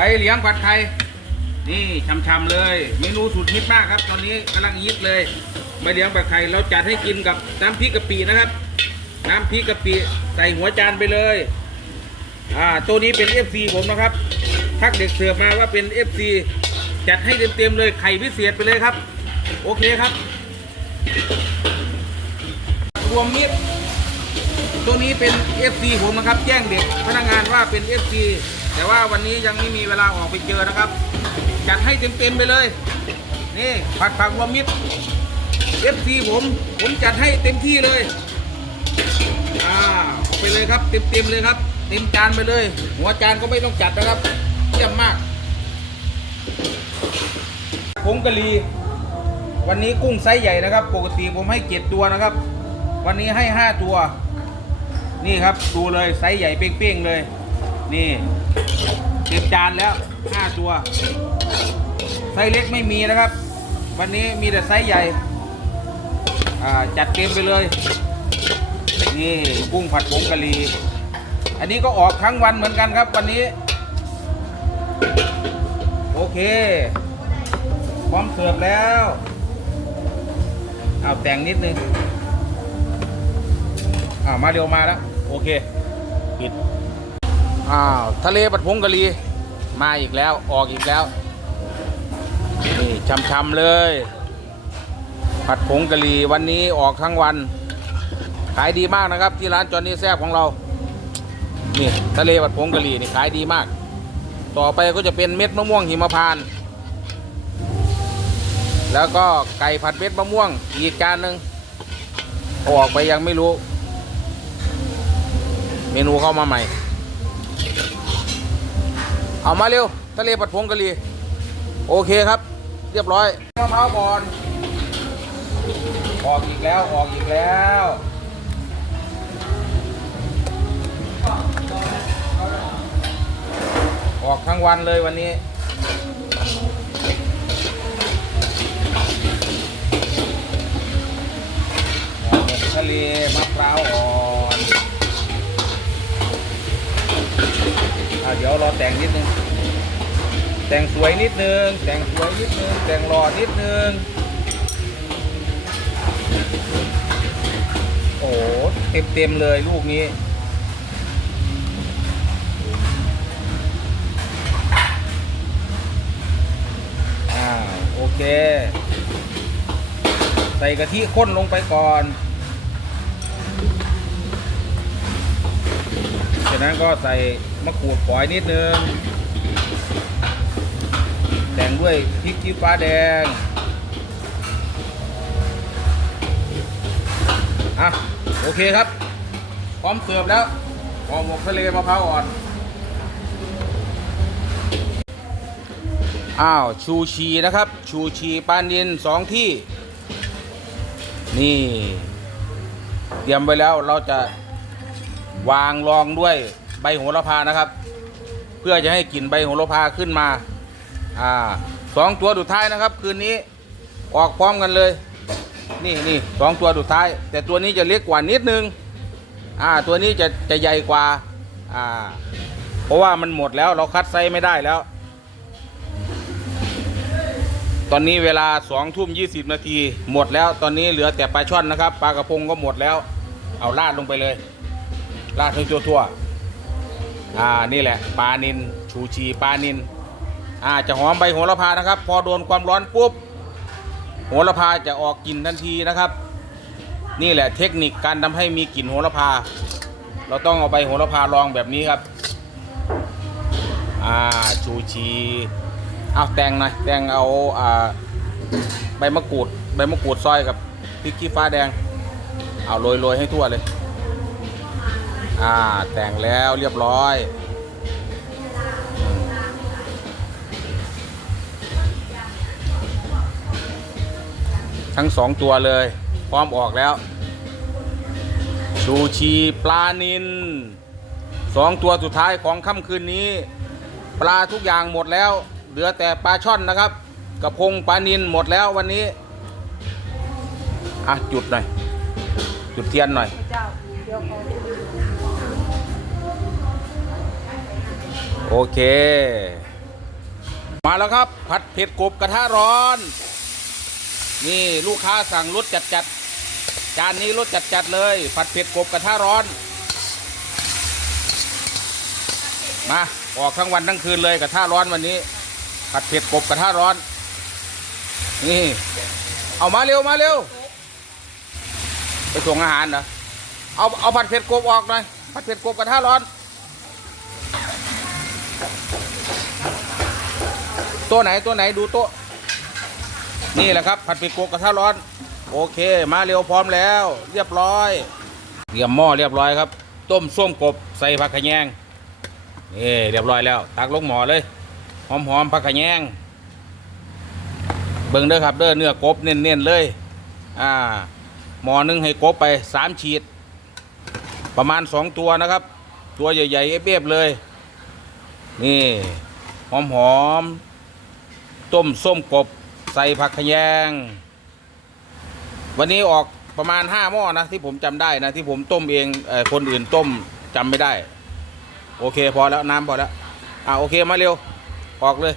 บเหลียงผัดไทยนี่ช่ำๆเลยเมนูสุดฮิตมากครับ ตอนนี้กำลังฮิตเลยใบเหลียงผัดไทยเราจัดให้กินกับน้ำพริกกะปินะครับ น้ำพริกกะปิใส่หัวจานไปเลยอ่าตัวนี้เป็น FC ผมนะครับทักเด็กเสิร์ฟมาว่าเป็น FC จัดให้เต็มๆเลยไข่พิเศษไปเลยครับ โอเคครับรวมมิตรตัวนี้เป็น FC ผมนะครับ แจ้งเด็กพนักงานว่าเป็น FC แต่ว่าวันนี้ยังไม่มีเวลาออกไปเจอนะครับ จัดให้เต็มๆไปเลย นี่ผัดผักรวมมิตร FC ผม ผมจัดให้เต็มที่เลยอ่าเอาไปเลยครับเต็มๆเลยครับ เต็มจานไปเลย หัวจานก็ไม่ต้องจัดนะครับเยี่ยมมากผงกะหรี่วันนี้กุ้งไซส์ใหญ่นะครับ ปกติผมให้เจ็ดตัวนะครับ วันนี้ให้ห้าตัว นี่ครับดูเลยไซส์ใหญ่เป้งๆเลย นี่เต็มจานแล้วห้าตัวไซส์เล็กไม่มีนะครับ วันนี้มีแต่ไซส์ใหญ่จัดเต็มไปเลย นี่กุ้งผัดผงกะหรี่อันนี้ก็ออกทั้งวันเหมือนกันครับวันนี้ โอเค พร้อมเสิร์ฟแล้วเอาแต่งนิดนึงอ้ามาเร็วมาแล้ว โอเค ปิด อ้าวทะเลผัดผงกะหรีมาอีกแล้วออกอีกแล้วนี่ช่ำๆเลย ผัดผงกะหรี่วันนี้ออกทั้งวัน ขายดีมากนะครับ ที่ร้านจอนนี่แซ่บของเรา นี่ทะเลผัดผงกะหรี่นี่ขายดีมาก ต่อไปก็จะเป็นเม็ดมะม่วงหิมพานต์แล้วก็ไก่ผัดเม็ดมะม่วงอีกจานหนึ่งออกไปยังไม่รู้ เมนูเข้ามาใหม่ เอามาเร็วทะเลผัดผงกะหรี่โอเคครับ เรียบร้อยมะพร้าวก่อนออกอีกแล้วออกอีกแล้วออกทั้งวันเลยวันนี้กทะเลมะพร้าวอ่อนอะ เดี๋ยวรอแต่งนิดนึง แต่งสวยนิดนึง แต่งสวยนิดนึง แต่งหล่อนิดนึง โอ้เต็มเต็มเลยลูกนี้ อ่า โอเค ใส่กะทิข้นลงไปก่อน จากนั้นก็ใส่มะกรูดฝอยนิดนึง แต่งด้วยพริกชี้ฟ้าแดง อะ โอเคครับ พร้อมเสิร์ฟแล้วห่อหมกทะเลมะพร้าวอ่อน อ้าว ชูชีนะครับ ชูชีปลานินสองที่ นี่ เตรียมไว้แล้วเราจะ วางรองด้วยใบโหระพานะครับ เพื่อจะให้กลิ่นใบโหระพาขึ้นมาอ่าสองตัวสุดท้ายนะครับ คืนนี้ออกพร้อมกันเลย นี่นี่สองตัวสุดท้าย แต่ตัวนี้จะเล็กกว่านิดนึงอ่าตัวนี้จะจะใหญ่กว่าอ่าเพราะว่ามันหมดแล้วเราคัดไซส์ไม่ได้แล้ว ตอนนี้เวลาสองทุ่มยี่สิบนาทีหมดแล้วตอนนี้เหลือแต่ปลาช่อนนะครับปลากระพงก็หมดแล้ว เอาราดลงไปเลย ราดทั้งทั่วทั่วๆอ่านี่แหละปลานินชูชีปลานินอ่าจะหอมใบโหระพานะครับ พอโดนความร้อนปุ๊บโหระพาจะออกกลิ่นทันทีนะครับ นี่แหละเทคนิคการทำให้มีกลิ่นโหระพา เราต้องเอาใบโหระพารองแบบนี้ครับอ่าชูชีเอาแตงหน่อยแตงเอาอ่าใบมะกรูดใบมะกรูดซอยกับพริกขี้ฟ้าแดง เอาโรยโรยให้ทั่วเลย อ่าแต่งแล้วเรียบร้อยทั้งสองตัวเลย พร้อมออกแล้ว ชูชีปลานินสองตัวสุดท้ายของค่ำคืนนี้ ปลาทุกอย่างหมดแล้ว เหลือแต่ปลาช่อนนะครับ กระพงปลานินหมดแล้ววันนี้ อะ จุดหน่อย จุดเทียนหน่อย โอเค มาแล้วครับ ผัดเผ็ดกบกระทะร้อน นี่ลูกค้าสั่งรสจัดจัดจานนี้รสจัดจัดเลย ผัดเผ็ดกบกระทะร้อน มาออกทั้งวันทั้งคืนเลยกระทะร้อนวันนี้ ผัดเผ็ดกบกระทะร้อน นี่ เอามาเร็วมาเร็วไปส่งอาหารเหรอเอาเอาผัดเผ็ดกบออกหน่อยผัดเผ็ดกบกระทะร้อน ตัวไหนตัวไหนดูโต๊ะนี่แหละครับ ผัดเผ็ดกกระทะร้อน โอเค มาเร็วพร้อมแล้ว เรียบร้อยเตรียมหม้อเรียบร้อยครับ ต้มส้มกบใส่ผักขะแยงนี่เรียบร้อยแล้ว ตักลงหม้อเลยหอมๆผักขะแยงเบิ่งเด้อครับเด้อเนื้อกบเน้นๆเลยอ่าหมอหนึงให้กบไปสามฉีด ประมาณสองตัวนะครับ ตัวใหญ่ๆเอฟๆเลย นี่หอมหอมๆต้มส้มกบใส่ผักขยง วันนี้ออกประมาณห้าหม้อนะที่ผมจำได้นะที่ผมต้มเองเออคนอื่นต้มจำไม่ได้ โอเคพอแล้วน้ำพอแล้วอะโอเคมาเร็วออกเลย